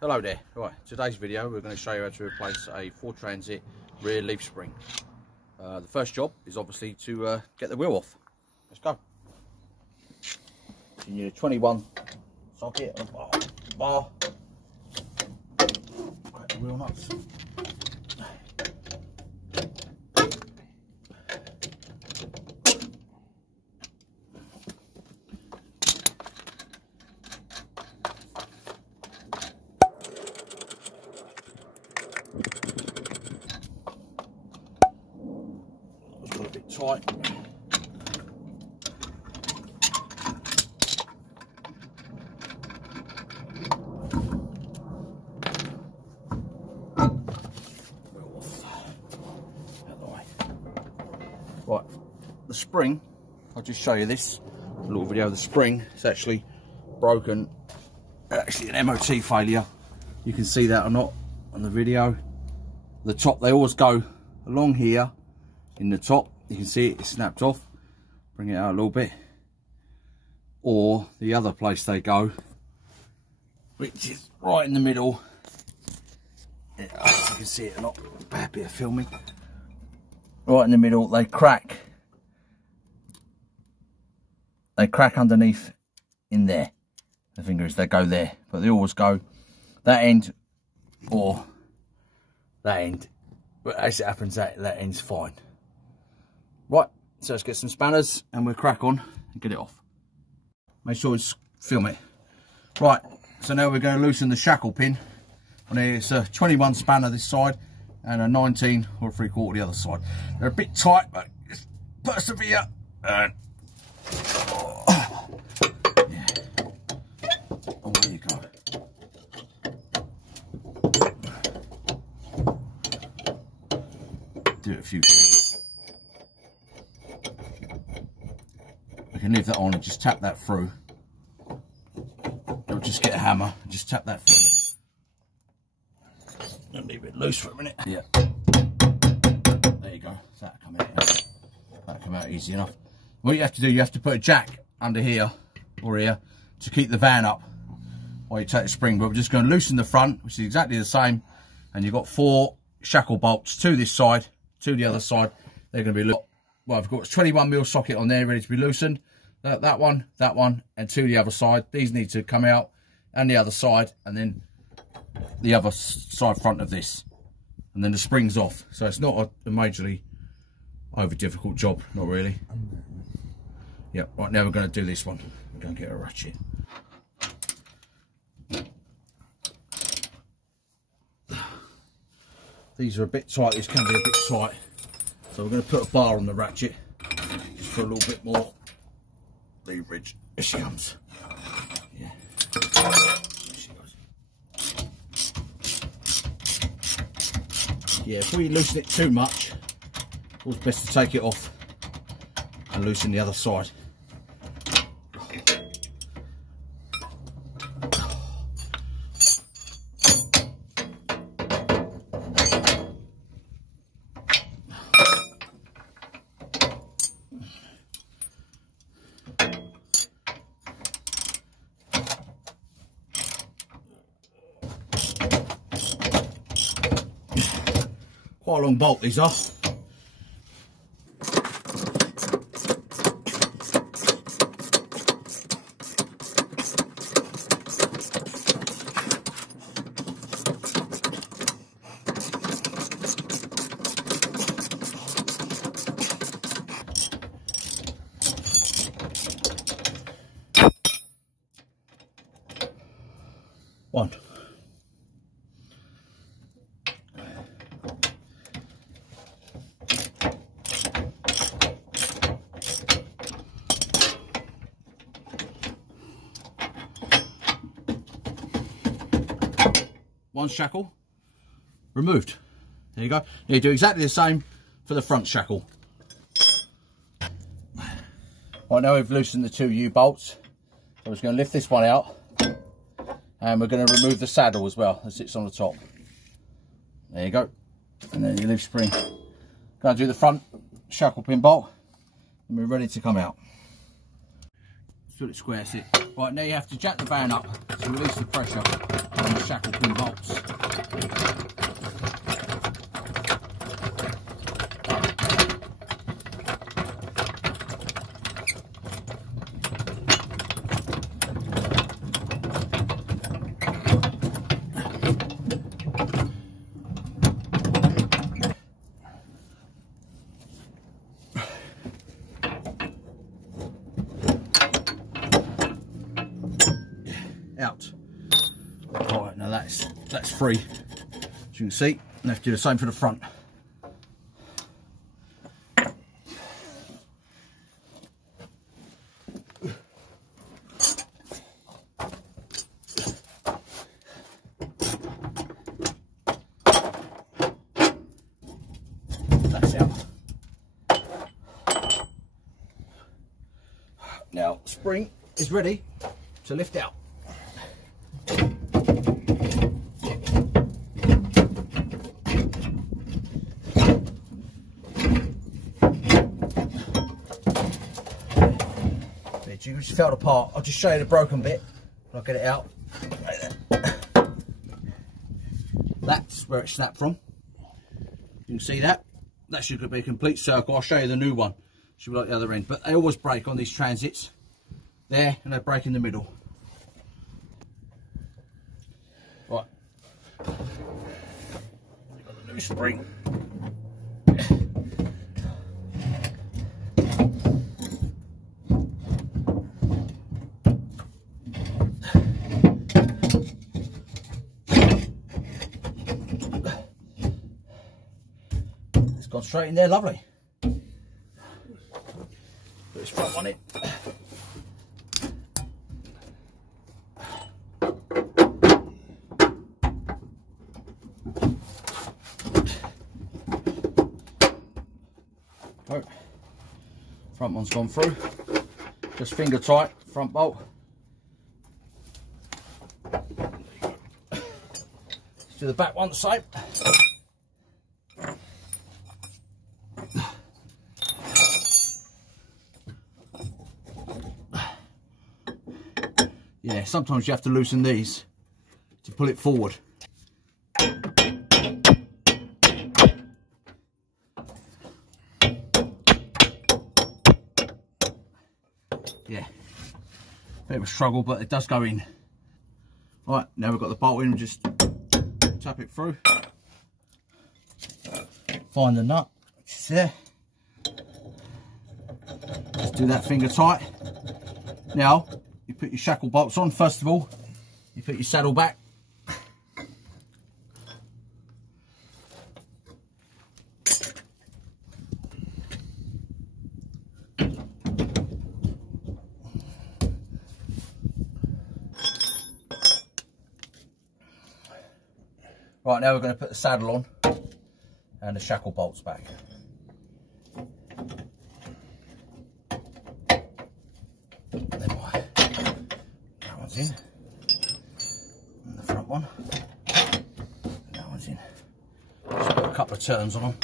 Hello there. Right, today's video we're going to show you how to replace a Ford Transit rear leaf spring. The first job is obviously to get the wheel off. Let's go. You need a 21 socket, a bar, crack the wheel nuts. It's got a bit tight. Right, the spring, I'll just show you this little video of the spring. It's actually broken, actually an MOT failure. You can see that or not on the video. The top, they always go along here in the top. You can see it's snapped off. Bring it out a little bit. Or the other place they go, which is right in the middle. You can see it or not, bad bit of filming. Right in the middle, they crack. They crack underneath in there. The fingers, they go there, but they always go that end or that end. But as it happens, that end's fine. Right, so let's get some spanners and we'll crack on and get it off. Make sure it's film it. Right, so now we're going to loosen the shackle pin. On here, it's a 21 spanner this side and a 19 or 3/4 the other side. They're a bit tight, but just persevere. And yeah. Oh, there you go. Do it a few times. We can leave that on and just tap that through. Or just get a hammer and just tap that through. And leave it loose for a minute. Yeah. There you go. So that'll come out. That'll come out easy enough. What you have to do, you have to put a jack under here or here to keep the van up while you take the spring. But we're just going to loosen the front, which is exactly the same. And you've got 4 shackle bolts, 2 this side, 2 the other side. They're going to be, well, I've got a 21mm socket on there ready to be loosened. That one, and 2 the other side. These need to come out, and the other side, and then the other side front of this, and then the spring's off. So it's not a majorly over difficult job, not really. Yeah, right, now we're going to do this one. We're going to get a ratchet. These are a bit tight. These can be a bit tight, so we're going to put a bar on the ratchet just for a little bit more leverage. Here she comes. Yeah. Yeah, before you loosen it too much, it's best to take it off and loosen the other side. Quite a long bolt these are. One. One shackle removed. There you go. You do exactly the same for the front shackle. Right, now we've loosened the 2 U-bolts. So we're just going to lift this one out, and we're going to remove the saddle as well that sits on the top. There you go. And then your leaf spring. Going to do the front shackle pin bolt, and we're ready to come out. Just put it square, sit. Right, now you have to jack the van up to release the pressure on the shackle pin bolts. Out. Alright, now that's free. As you can see, and have to do the same for the front. That's out. Now, spring is ready to lift out. You just fell apart. I'll just show you the broken bit when I get it out. Right there. That's where it snapped from. You can see that. That should be a complete circle. I'll show you the new one. Should be like the other end. But they always break on these transits. There, and they break in the middle. Right. You've got the new spring. Gone straight in there, lovely. Put this front one in. Oh, front one's gone through. Just finger tight, front bolt. Let's do the back one the same. Yeah, sometimes you have to loosen these to pull it forward. Yeah, bit of a struggle, but it does go in. Right, now we've got the bolt in, just tap it through. Find the nut, which is there. Just do that finger tight. Now, you put your shackle bolts on. First of all, you put your saddle back. Right, now we're going to put the saddle on and the shackle bolts back. In, and the front one, and that one's in. Just put a couple of turns on them.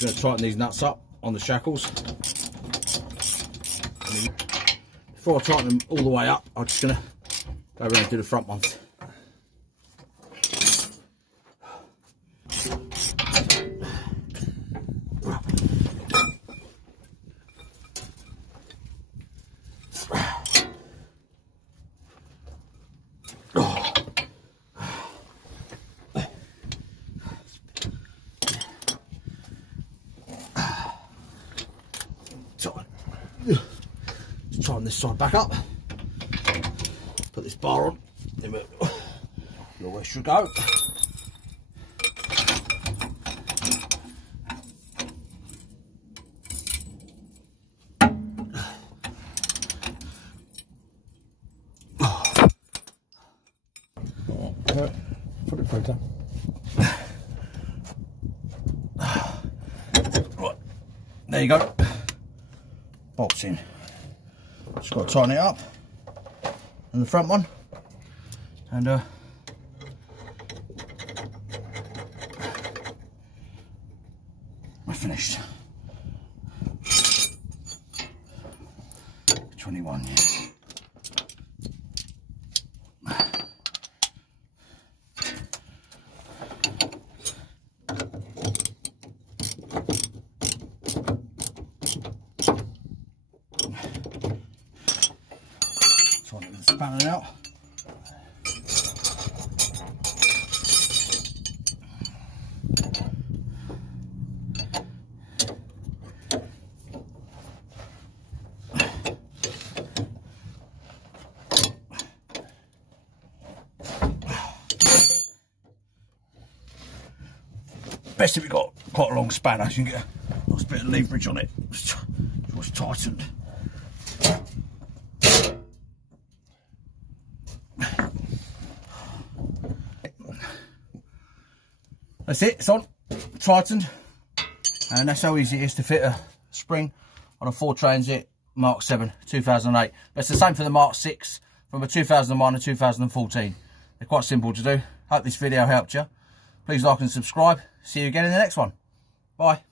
Going to tighten these nuts up on the shackles. Before I tighten them all the way up, I'm just going to go around and do the front ones. Just tighten this side back up. Put this bar on. Your way should go. Put it through, there you go. Bolts in. Just got to tighten it up. And the front one. And we're finished. 21, yeah. Try to span it out. Best if you've got quite a long spanner, you can get a nice bit of leverage on it. It's tightened. That's it, it's on, tightened, and that's how easy it is to fit a spring on a Ford Transit Mark 7 2008. But it's the same for the Mark 6 from a 2001 and 2014. They're quite simple to do. Hope this video helped you. Please like and subscribe. See you again in the next one. Bye.